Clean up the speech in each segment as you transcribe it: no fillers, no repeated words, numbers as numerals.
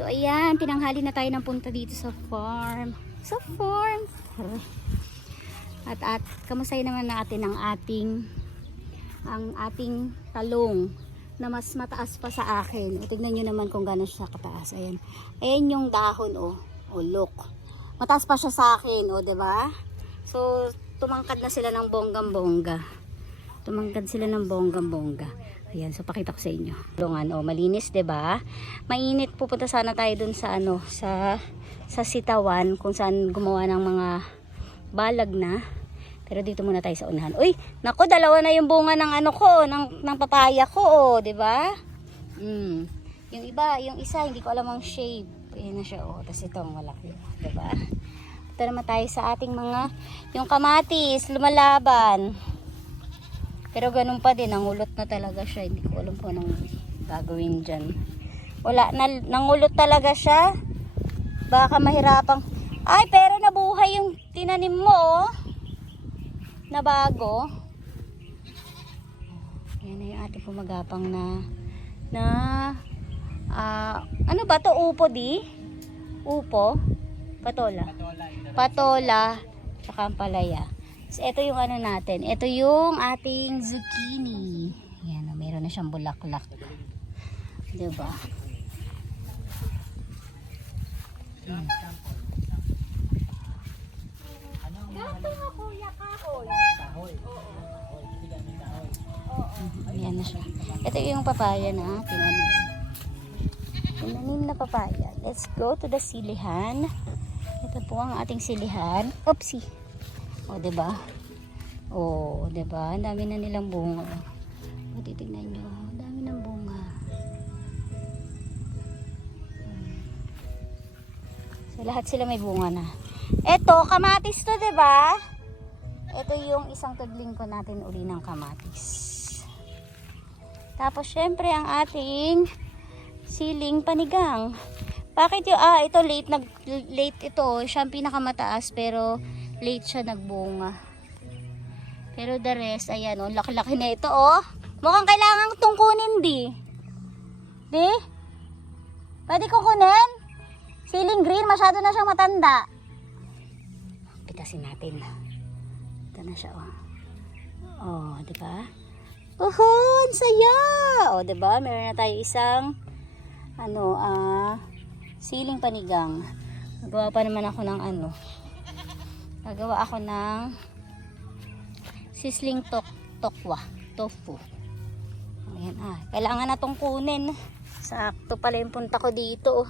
So ayan, tinanghali na tayo ng punta dito sa farm. Sa farm. At kamusay naman natin ang ating talong na mas mataas pa sa akin. O, tignan nyo naman kung gano'n siya kataas. Ayan. Ayan yung dahon, oh. Oh, look. Mataas pa siya sa akin, oh, 'di ba? So, tumangkad na sila ng bonggang-bongga. Tumangkad sila ng bonggang-bongga. Ayan, so pakita ko sa inyo. Tulungan, oh, malinis, 'di ba? Mainit, pupunta sana tayo dun sa ano, sa sitawan kung saan gumawa ng mga balag na. Pero dito muna tayo sa unahan. Uy, nako, dalawa na yung bunga ng ano ko, ng papaya ko, oh, 'di ba? Yung iba, yung isa hindi ko alam ang shape. Ayan na siya, oh. Tapos itong malaki, 'di ba? Punta naman tayo sa ating mga yung kamatis, lumalaban. Pero ganun pa din, nangulot na talaga siya. Hindi ko alam po anong gagawin diyan. Wala na, nangulot talaga siya. Baka mahirapang. Ay, pero nabuhay yung tinanim mo, oh. Na bago. Yan na yung ating pumagapang na ano ba to? Upo di? Upo? Patola? Patola tsaka ampalaya. So, ito yung ano natin. Ito yung ating zucchini. Yan, meron na siyang bulaklak. Diba? Ayan na siya. Ito yung papaya na tinanim. Tinanim na papaya. Let's go to the silihan. Ito po ang ating silihan. Oopsie. O, diba? O, diba? Ang dami na nilang bunga. O, titignan nyo. Ang dami ng bunga. So, lahat sila may bunga na. Ito, kamatis to, diba? Ito yung isang tudling ko natin uli ng kamatis. Tapos, syempre, ang ating siling panigang. Bakit yung, ito late ito. Siya ang pinakamataas, pero late siya nagbunga. Pero the rest, ayan, oh, laki-laki na ito, oh. Mukhang kailangan itong kunin, di? Di? Pwede ko kunin? Siling green, masyado na siyang matanda. Pitasin natin. Ito na siya, oh. Oh, di ba? Ang saya! O, diba? Meron na tayo isang siling panigang. Gagawa pa naman ako ng gagawa ako ng sisling tofu. Ayan, kailangan na itong kunin. Sakto pala yung punta ko dito.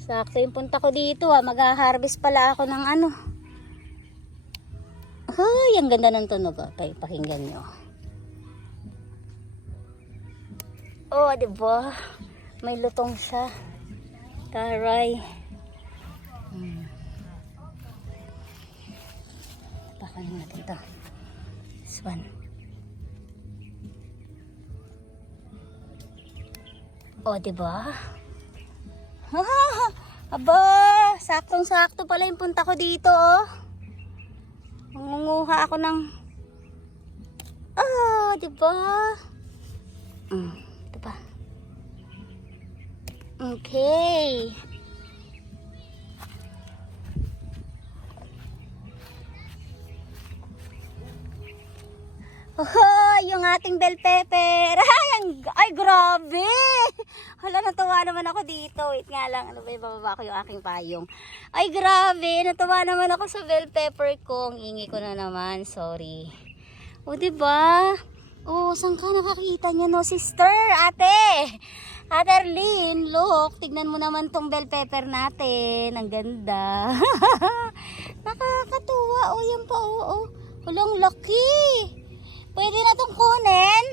Sakto yung punta ko dito. Mag-harvest pala ako ng Ay, ang ganda ng tunog. Pakinggan nyo. Oh, diba? May lutong siya. Taray. Pakain natin ito. This one. Oh, diba? Aba, saktong-sakto pala yung punta ko dito, oh. Mangunguha ako ng diba? Diba? Okay. Yung ating bell pepper. Ay, grabe. Hala, natuwa naman ako dito. Wait nga lang, bababa ko yung aking payong. Ay, grabe. Natuwa naman ako sa bell pepper ko. Ang ingay ko na naman. Sorry. O, diba? O, saan ka nakakita niya, no, sister? Ate Arlene, look. Tignan mo naman tong bell pepper natin. Ang ganda. Nakakatuwa. O, yan pa. O. Walang laki. Pwede na itong kunin.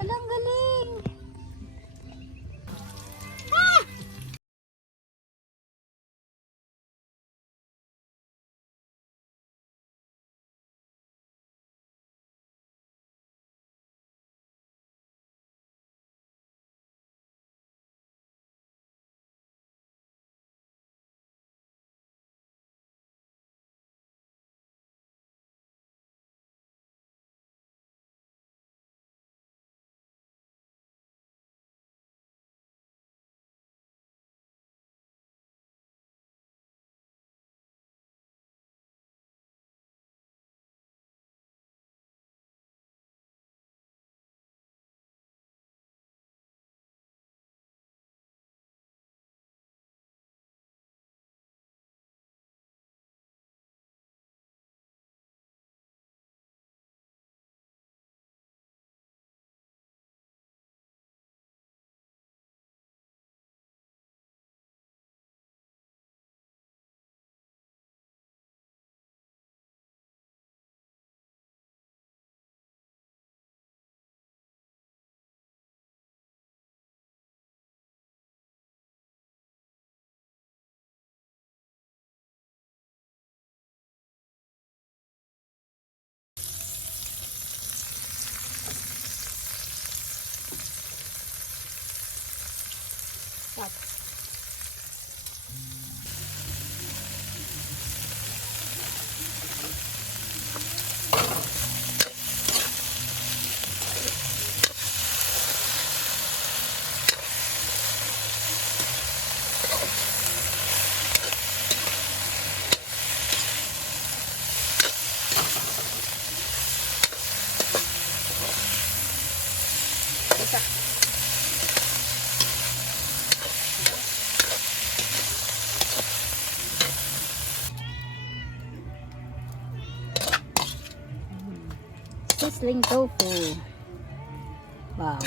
Alang galing. Stop. Isa. Sizzling tofu. Wow.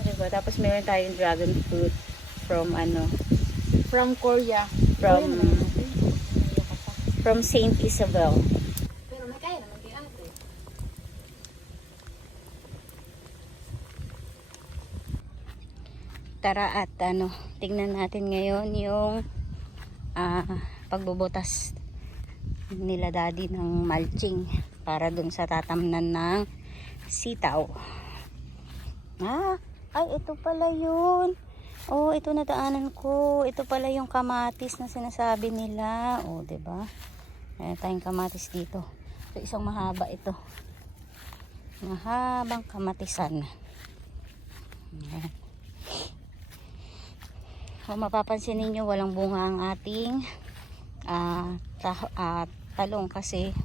Diba? Tapos meron tayong dragon fruit from From Korea. from Saint Isabel. Pero may kaya naman kay ate. Tara at tingnan natin ngayon yung pagbubutas nila daddy ng mulching para dun sa tatamnan ng sitaw. Ay ito pala yun. Oh, ito nadaanan ko. Ito pala yung kamatis na sinasabi nila. Oh, 'di ba? Ayan tayong kamatis dito. So, isang mahaba ito. Mahabang kamatisan. Ayan. Kung mapapansin ninyo, walang bunga ang ating talong kasi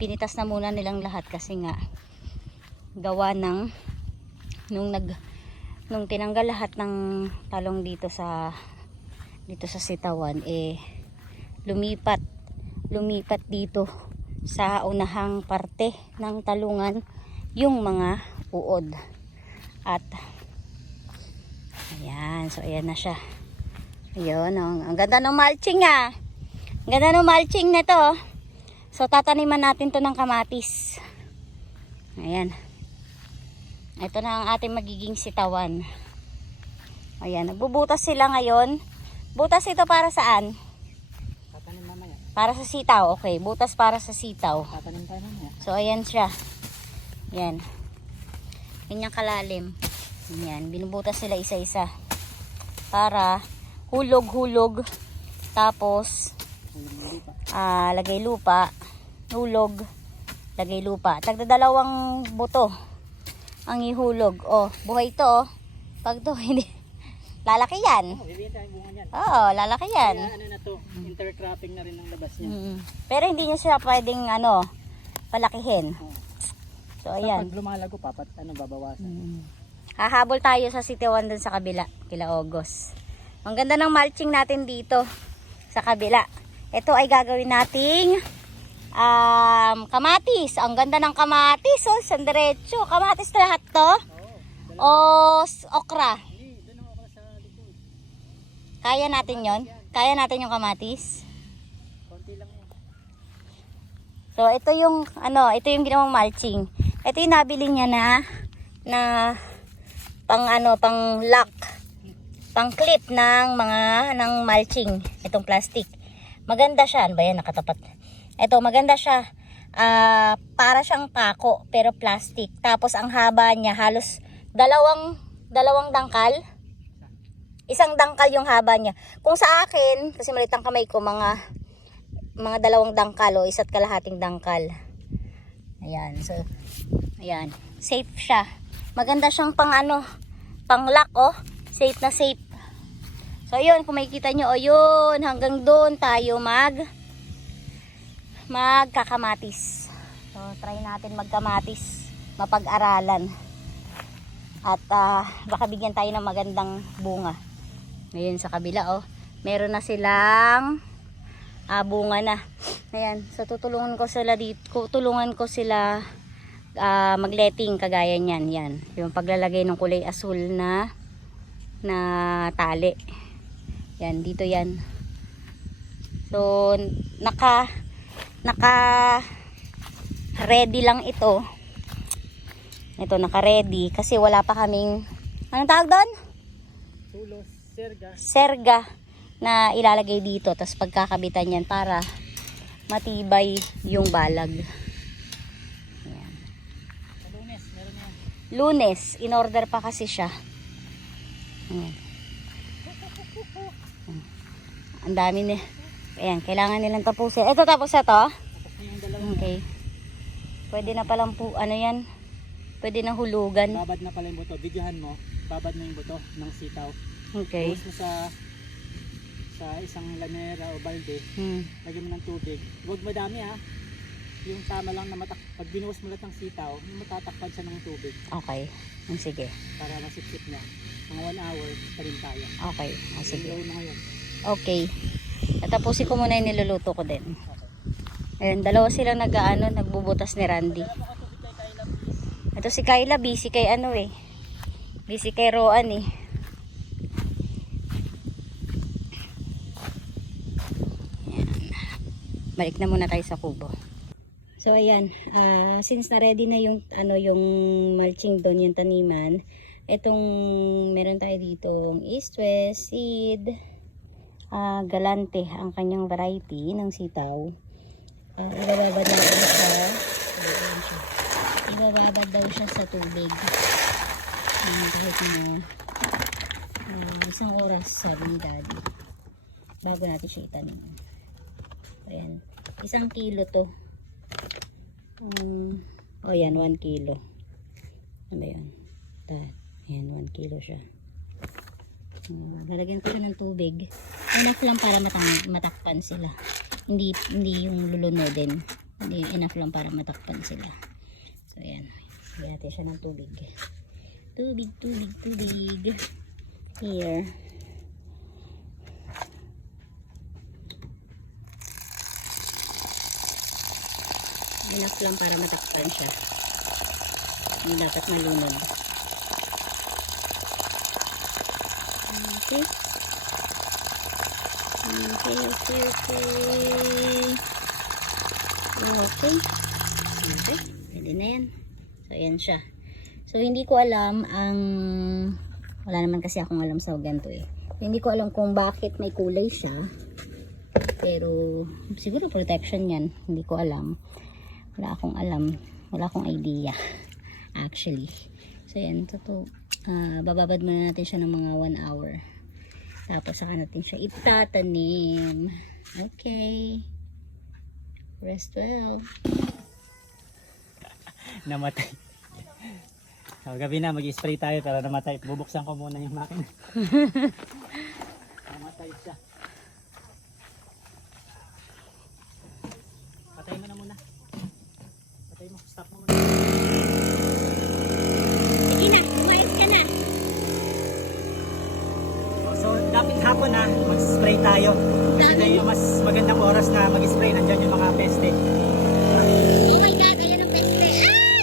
pinitas na muna nilang lahat kasi nga gawa ng nung tinanggal lahat ng talong dito sa sitawan, lumipat dito sa unahang parte ng talungan yung mga uod. At ayan, so ayan na siya. Ayun, ang ganda ng mulching Ang ganda ng mulching nito. So tataniman natin to ng kamatis. Ayan. Ito na ang ating magiging sitawan. Ayan, nagbubutas sila ngayon. Butas ito para saan? Tatanim mamaya. Para sa sitaw. Okay, butas para sa sitaw. Tatanim tayo mamaya. So ayan siya. Ayan. Ganyang kalalim. Ayan, binubutas sila isa-isa. Para hulog-hulog. Tapos lagay lupa. Hulog. Lagay lupa. Tagdadalawang buto ang ihulog. Oh, buhay ito oh. Pag to hindi lalaki yan. Bibigyan tayong bunga niyan. Oo, lalaki yan. Kaya ano na to, intercropping na rin ang labas niya. Pero hindi niya siya pwedeng palakihin. So ayan. Pag lumalago babawasan. Hahabol tayo sa sitiwan dun sa kabila, kila August. Ang ganda ng mulching natin dito sa kabila. Ito ay gagawin nating kamatis. Ang ganda ng kamatis, oh, sandiretso. Kamatis na lahat to? O okra? Hindi, doon ako sa likod. Kaya natin yon? Kaya natin yung kamatis? Konti lang yan. So, ito yung ginawang mulching. Ito yung nabili niya na pang lock, pang clip ng mulching. Itong plastic. Maganda siya. Ano ba yan? Nakatapat. Ito, maganda siya. Para siyang pako, pero plastic. Tapos, ang haba niya, halos dalawang dangkal. Isang dangkal yung haba niya. Kung sa akin, kasi maliit ang kamay ko, mga 2 dangkal o 1.5 dangkal. Ayan. So, ayan. Safe siya. Maganda siyang pang lock, oh. Safe na safe. So, yun. Kung makikita nyo, oh, yun. Hanggang doon tayo magkakamatis. So, try natin magkamatis. Mapag-aralan. At baka bigyan tayo ng magandang bunga. Ngayon sa kabila, oh. Meron na silang bunga na. Ayan. So, tutulungan ko sila magletting kagaya niyan. Yan. Yung paglalagay ng kulay asul na tali. Yan. Dito yan. So, naka ready lang ito Ito, naka-ready. Kasi wala pa kaming, anong tawag doon? Tulos, serga. Serga na ilalagay dito. Tapos pagkakabitan yan para matibay yung balag. Ayan. Sa Lunes, meron yan. Lunes, in-order pa kasi siya. Ayan. Ang dami na. Ayan, kailangan nilang tapusin. Ito tapos na to? Tapos na yung dalawa. Okay. Pwede na palang po, ano yan? Pwede na hulugan. Babad na pala yung buto. Videohan mo, babad na yung buto ng sitaw. Okay. Buhos mo sa isang lanera o balde. Lagyan mo ng tubig. Huwag madami ha. Yung tama lang na pag binuhos mo lahat ng sitaw, matatakpan siya ng tubig Okay. Sige. para masipsip na. Mga 1 hour pa rin tayo. Okay. Sige. Gawin mo ngayon. Okay. Tapusin ko muna yung niluluto ko din. Ayan, dalawa silang nagbubutas ni Randy. Ito si Kyla, busy kay busy kay Roan eh. Ayan. Balik na muna tayo sa kubo. So ayan, since na ready na yung yung mulching doon, yung taniman, itong meron tayo dito East West Seed Galante, ang kanyang variety ng sitaw. Ibababad natin siya. Ibababad daw siya sa tubig. Kahit isang oras, sabi ni Daddy, bago natin siya itanim. Ayan. 1 kilo to. Yan, 1 kilo. Ano ba yun? Ayan, 1 kilo siya. Lalagyan ko siya ng tubig. Enough lang para matakpan sila. Hindi yung lulunodin. Hindi, enough lang para matakpan sila. So ayan, lagyan natin siya ng tubig. Tubig. Here. Enough lang para matakpan siya. Hindi dapat malunod. Okay. Okay. Pwede na yan. So, ayan siya. So, hindi ko alam wala naman kasi akong alam sa ganito eh. Hindi ko alam kung bakit may kulay siya. Pero, siguro protection yan. Hindi ko alam. Wala akong alam. Wala akong idea. Actually. So, ayan. Bababad muna natin siya ng mga 1 hour. Tapos saka natin siya itatanim. Okay. Rest well. Namatay. So, gabi na, mag-spray tayo pero namatay. Bubuksan ko muna yung makina. Namatay siya. Patay mo na muna. Patay mo. Stop mo muna. Sige na, umayos ka na. So, dapat hapon na mag-spray tayo. Kasi na yung mas magandang oras na mag-spray. Nandyan yung mga peste.